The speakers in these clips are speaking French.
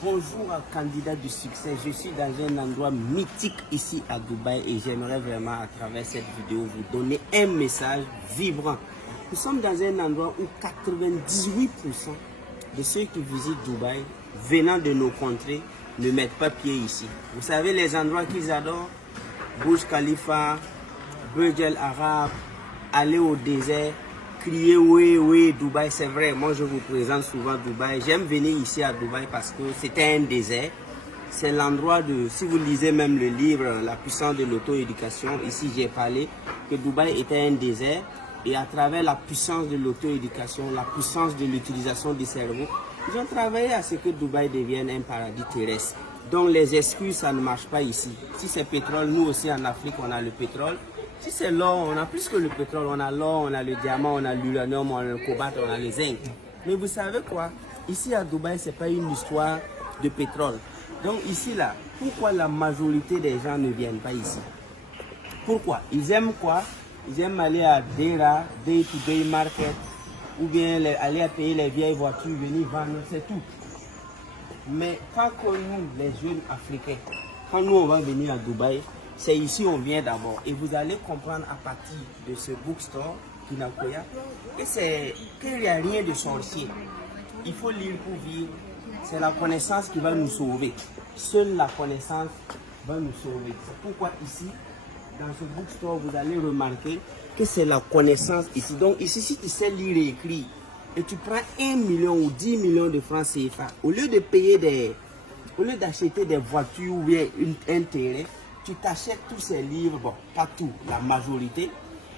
Bonjour candidat du succès, je suis dans un endroit mythique ici à Dubaï et j'aimerais vraiment à travers cette vidéo vous donner un message vibrant. Nous sommes dans un endroit où 98% de ceux qui visitent Dubaï venant de nos contrées ne mettent pas pied ici. Vous savez les endroits qu'ils adorent? Burj Khalifa, Burj Al Arab, aller au désert, crier oui Dubaï. C'est vrai, moi je vous présente souvent Dubaï. J'aime venir ici à Dubaï parce que c'était un désert. C'est l'endroit de, si vous lisez même le livre La puissance de l'auto-éducation, ici j'ai parlé que Dubaï était un désert et à travers la puissance de l'auto-éducation, la puissance de l'utilisation du cerveau, ils ont travaillé à ce que Dubaï devienne un paradis terrestre. Donc les excuses, ça ne marche pas ici. Si c'est pétrole, nous aussi en Afrique on a le pétrole. Si c'est l'or, on a plus que le pétrole, on a l'or, on a le diamant, on a l'uranium, on a le cobalt, on a le zinc. Mais vous savez quoi? Ici à Dubaï, ce n'est pas une histoire de pétrole. Donc ici, là, pourquoi la majorité des gens ne viennent pas ici? Pourquoi? Ils aiment quoi? Ils aiment aller à Dera, Day-to-Day Market, ou bien aller à payer les vieilles voitures, venir vendre, c'est tout. Mais quand nous, les jeunes Africains, quand nous on va venir à Dubaï, c'est ici on vient d'abord. Et vous allez comprendre à partir de ce bookstore, Kinakoya, qu'il n'y a rien de sorcier. Il faut lire pour vivre. C'est la connaissance qui va nous sauver. Seule la connaissance va nous sauver. C'est pourquoi ici, dans ce bookstore, vous allez remarquer que c'est la connaissance ici. Donc ici, si tu sais lire et écrire, et tu prends 1 million ou 10 millions de francs CFA, au lieu de payer au lieu d'acheter des voitures ou bien un terrain, tu t'achètes tous ces livres, bon, pas tout, la majorité,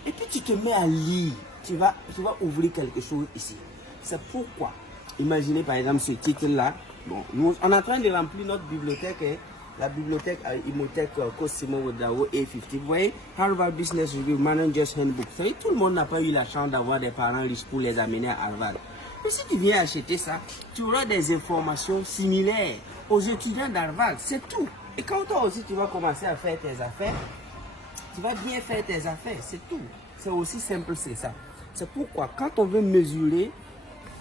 et puis tu te mets à lire. Tu vas ouvrir quelque chose ici. C'est pourquoi, imaginez par exemple ce titre-là. Bon, nous, on est en train de remplir notre bibliothèque, hein, la bibliothèque Imhotep Cosimo Wodao A50. Vous voyez, Harvard Business Review, Manager's Handbook. Vous savez, tout le monde n'a pas eu la chance d'avoir des parents riches pour les amener à Harvard. Mais si tu viens acheter ça, tu auras des informations similaires aux étudiants d'Harvard. C'est tout. Et quand toi aussi tu vas commencer à faire tes affaires, tu vas bien faire tes affaires, c'est tout. C'est aussi simple, c'est ça. C'est pourquoi quand on veut mesurer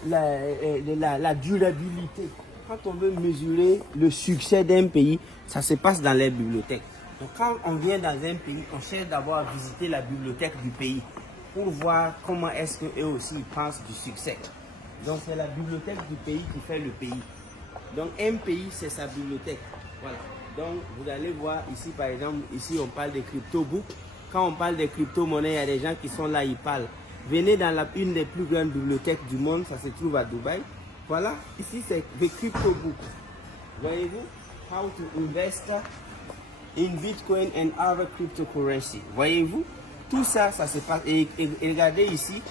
la durabilité, quand on veut mesurer le succès d'un pays, ça se passe dans les bibliothèques. Donc quand on vient dans un pays, on cherche d'abord à visiter la bibliothèque du pays pour voir comment est-ce qu'eux aussi ils pensent du succès. Donc c'est la bibliothèque du pays qui fait le pays. Donc un pays c'est sa bibliothèque. Voilà. Donc, vous allez voir ici, par exemple, ici, on parle de crypto-book. Quand on parle de crypto-monnaie, il y a des gens qui sont là, ils parlent. Venez dans une des plus grandes bibliothèques du monde, ça se trouve à Dubaï. Voilà, ici, c'est le crypto-book. Voyez-vous? How to invest in Bitcoin and other cryptocurrency. Voyez-vous? Tout ça, ça se passe. Et regardez ici,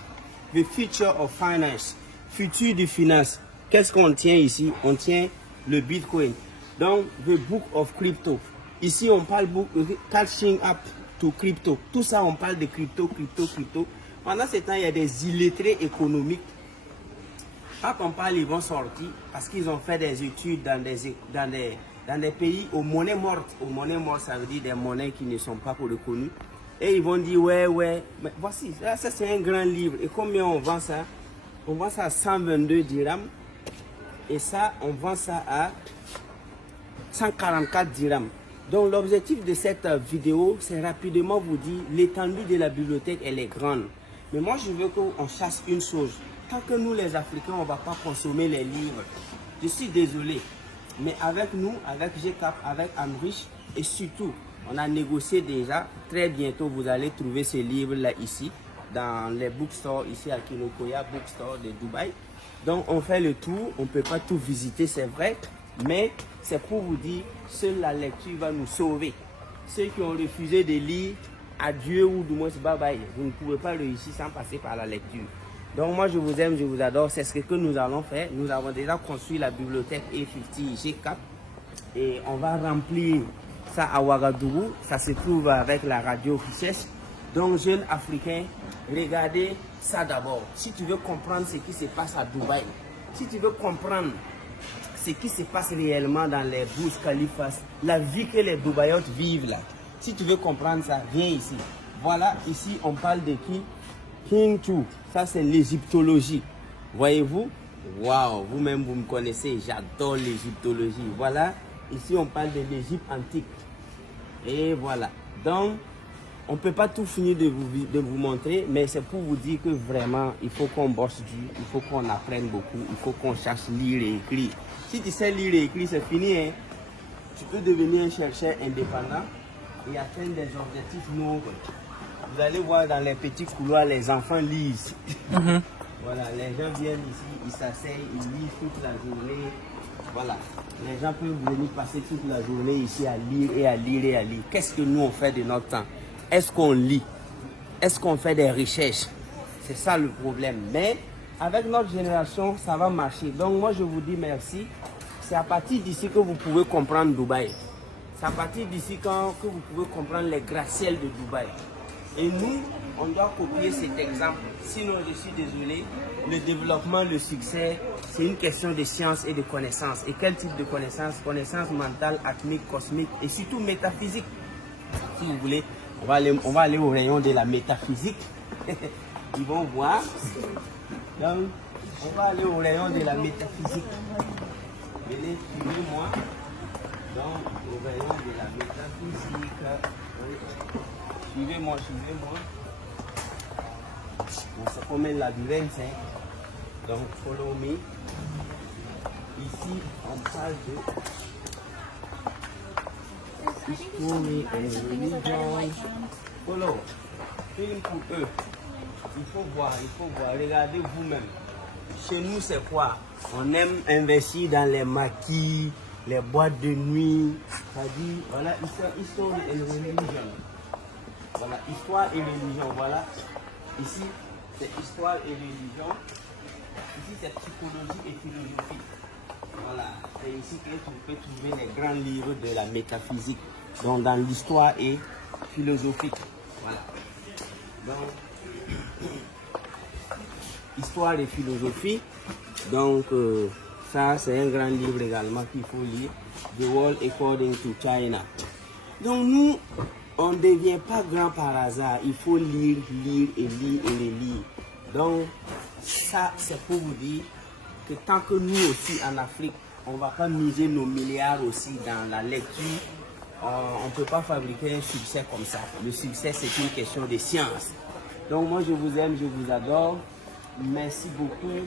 the future of finance. Futur de finance. Qu'est-ce qu'on tient ici? On tient le Bitcoin. Donc, the book of crypto. Ici, on parle beaucoup de catching up to crypto. Tout ça, on parle de crypto. Pendant ce temps, il y a des illettrés économiques. Quand on parle, ils vont sortir parce qu'ils ont fait des études dans des pays aux monnaies mortes. Aux monnaies mortes, ça veut dire des monnaies qui ne sont pas reconnues. Et ils vont dire, ouais, mais voici, là, ça c'est un grand livre. Et combien on vend ça? On vend ça à 122 dirhams. Et ça, on vend ça à 144 dirhams. Donc l'objectif de cette vidéo, c'est rapidement vous dire l'étendue de la bibliothèque, elle est grande. Mais moi, je veux qu'on chasse une chose. Tant que nous, les Africains, on ne va pas consommer les livres. Je suis désolé. Mais avec nous, avec GCAP, avec Amrich, et surtout, on a négocié déjà. Très bientôt, vous allez trouver ces livres-là ici, dans les bookstores, ici à Kinakoya, bookstore de Dubaï. Donc, on fait le tour. On ne peut pas tout visiter, c'est vrai. Mais c'est pour vous dire, seule la lecture va nous sauver. Ceux qui ont refusé de lire, adieu ou du moins bye bye. Vous ne pouvez pas réussir sans passer par la lecture. Donc moi je vous aime, je vous adore. C'est ce que nous allons faire. Nous avons déjà construit la bibliothèque A50 G4 et on va remplir ça à Ouagadougou. Ça se trouve avec la radio Richesse. Donc jeunes Africains, regardez ça d'abord. Si tu veux comprendre ce qui se passe à Dubaï, si tu veux comprendre ce qui se passe réellement dans les Burj Khalifa, la vie que les Dubaïotes vivent là. Si tu veux comprendre ça, viens ici. Voilà, ici on parle de qui? King Tut. Ça c'est l'égyptologie. Voyez-vous? Waouh, vous-même vous me connaissez, j'adore l'égyptologie. Voilà, ici on parle de l'Égypte antique. Et voilà, donc on ne peut pas tout finir de vous montrer, mais c'est pour vous dire que vraiment il faut qu'on bosse dur, il faut qu'on apprenne beaucoup, il faut qu'on cherche lire et écrire. Si tu sais lire et écrire, c'est fini, hein. Tu peux devenir un chercheur indépendant et atteindre des objectifs nobles. Vous allez voir dans les petits couloirs, les enfants lisent. Voilà, les gens viennent ici, ils s'asseyent, ils lisent toute la journée. Voilà, les gens peuvent venir passer toute la journée ici à lire et à lire et à lire. Qu'est-ce que nous on fait de notre temps? Est-ce qu'on lit? Est-ce qu'on fait des recherches? C'est ça le problème. Mais avec notre génération, ça va marcher. Donc moi je vous dis merci. C'est à partir d'ici que vous pouvez comprendre Dubaï. C'est à partir d'ici que vous pouvez comprendre les gratte-ciels de Dubaï. Et nous, on doit copier cet exemple. Sinon, je suis désolé, le développement, le succès, c'est une question de science et de connaissance. Et quel type de connaissance? Connaissance mentale, atmique, cosmique et surtout métaphysique. Si vous voulez, on va aller au rayon de la métaphysique. Ils vont voir. Donc, on va aller au rayon de la métaphysique. Venez, suivez-moi. Donc, au rayon de la métaphysique. Suivez-moi, suivez-moi. On se promène la labyrinthe, hein. Donc, follow me. Ici, on parle de history and religion. Follow. Film pour eux. Il faut voir. Regardez vous-même. Chez nous, c'est quoi? On aime investir dans les maquis, les boîtes de nuit. C'est-à-dire, voilà, histoire et religion. Voilà, histoire et religion. Voilà, ici, c'est histoire et religion. Ici, c'est psychologie et philosophie. Voilà, c'est ici que tu peux trouver les grands livres de la métaphysique. Donc, dans l'histoire et philosophique. Voilà. Donc, histoire et philosophie. Donc, ça, c'est un grand livre également qu'il faut lire. The World According to China. Donc, nous, on ne devient pas grand par hasard. Il faut lire et lire. Donc, ça, c'est pour vous dire que tant que nous aussi en Afrique, on ne va pas miser nos milliards aussi dans la lecture, on ne peut pas fabriquer un succès comme ça. Le succès, c'est une question de science. Donc, moi, je vous aime, je vous adore. Merci beaucoup.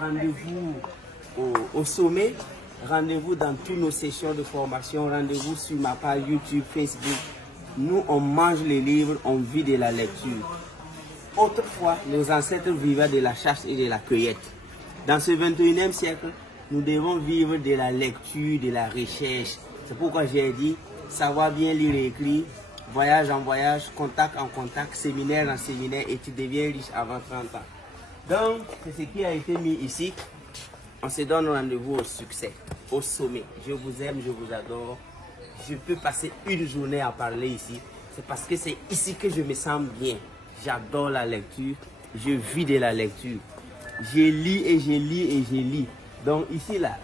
Rendez-vous au sommet. Rendez-vous dans toutes nos sessions de formation. Rendez-vous sur ma page YouTube, Facebook. Nous, on mange les livres, on vit de la lecture. Autrefois, nos ancêtres vivaient de la chasse et de la cueillette. Dans ce 21e siècle, nous devons vivre de la lecture, de la recherche. C'est pourquoi j'ai dit, savoir bien lire et écrire, voyage en voyage, contact en contact, séminaire en séminaire, et tu deviens riche avant 30 ans. Donc, c'est ce qui a été mis ici. On se donne rendez-vous au succès, au sommet. Je vous aime, je vous adore. Je peux passer une journée à parler ici. C'est parce que c'est ici que je me sens bien. J'adore la lecture. Je vis de la lecture. Je lis et je lis et je lis. Donc ici, là,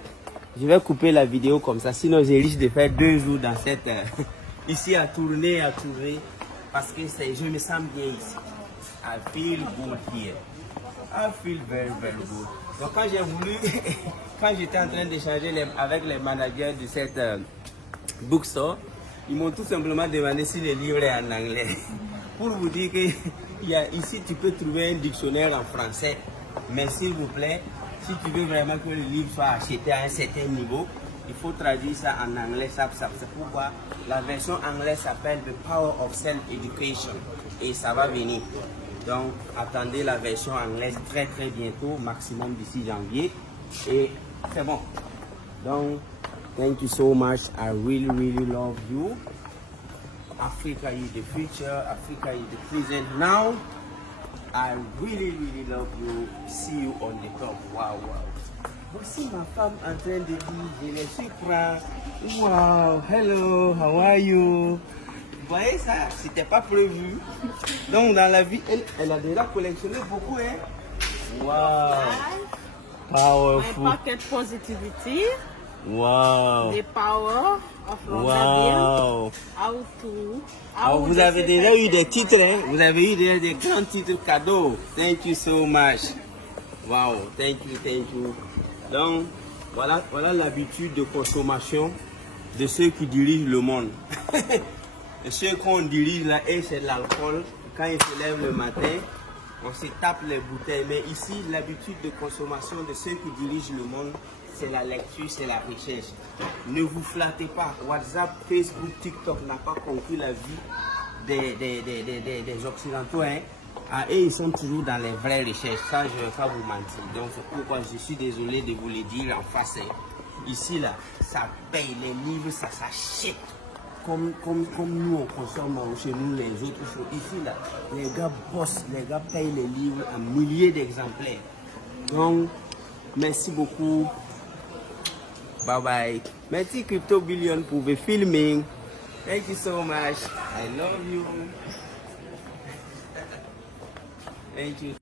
je vais couper la vidéo comme ça. Sinon, je risque de faire 2 jours dans cette... ici, à tourner. Parce que je me sens bien ici. I feel good here. I feel very, very good. Donc quand j'ai voulu... quand j'étais en train d'échanger avec les managers de cette... bookstore, ils m'ont tout simplement demandé si le livre est en anglais. Pour vous dire que ici tu peux trouver un dictionnaire en français, mais s'il vous plaît, si tu veux vraiment que le livre soit acheté à un certain niveau, il faut traduire ça en anglais. C'est pourquoi la version anglaise s'appelle The Power of Self-Education et ça va venir. Donc attendez la version anglaise très très bientôt, maximum d'ici janvier, et c'est bon. Donc thank you so much. I really, really love you. Africa is the future. Africa is the present now. I really, really love you. See you on the top. Wow, wow. Voici ma femme en train de dire, je les surprends. Wow, hello, how are you? Vous voyez ça, c'était pas prévu. Donc dans la vie, elle a déjà collectionné beaucoup, hein? Wow. Powerful. My pocket positivity. Wow. The power of Wow. Vous avez déjà eu des titres, hein? Vous avez eu des grands titres cadeaux. Thank you so much. Wow, thank you, thank you. Donc, voilà l'habitude de consommation de ceux qui dirigent le monde. Ceux qu'on dirige là, et c'est de l'alcool. Quand ils se lèvent le matin, on se tape les bouteilles. Mais ici, l'habitude de consommation de ceux qui dirigent le monde, c'est la lecture, c'est la recherche. Ne vous flattez pas. WhatsApp, Facebook, TikTok n'a pas conclu la vie des Occidentaux. Hein. Ah, et ils sont toujours dans les vraies recherches. Ça, je ne vais pas vous mentir. Donc, c'est pourquoi je suis désolé de vous le dire en face. Hein. Ici, là, ça paye les livres, ça s'achète. Comme nous, on consomme chez nous les autres choses. Ici, là, les gars bossent, les gars payent les livres en milliers d'exemplaires. Donc, merci beaucoup. Bye bye. Merci Crypto Billion pour the filming. Thank you so much. I love you. Thank you.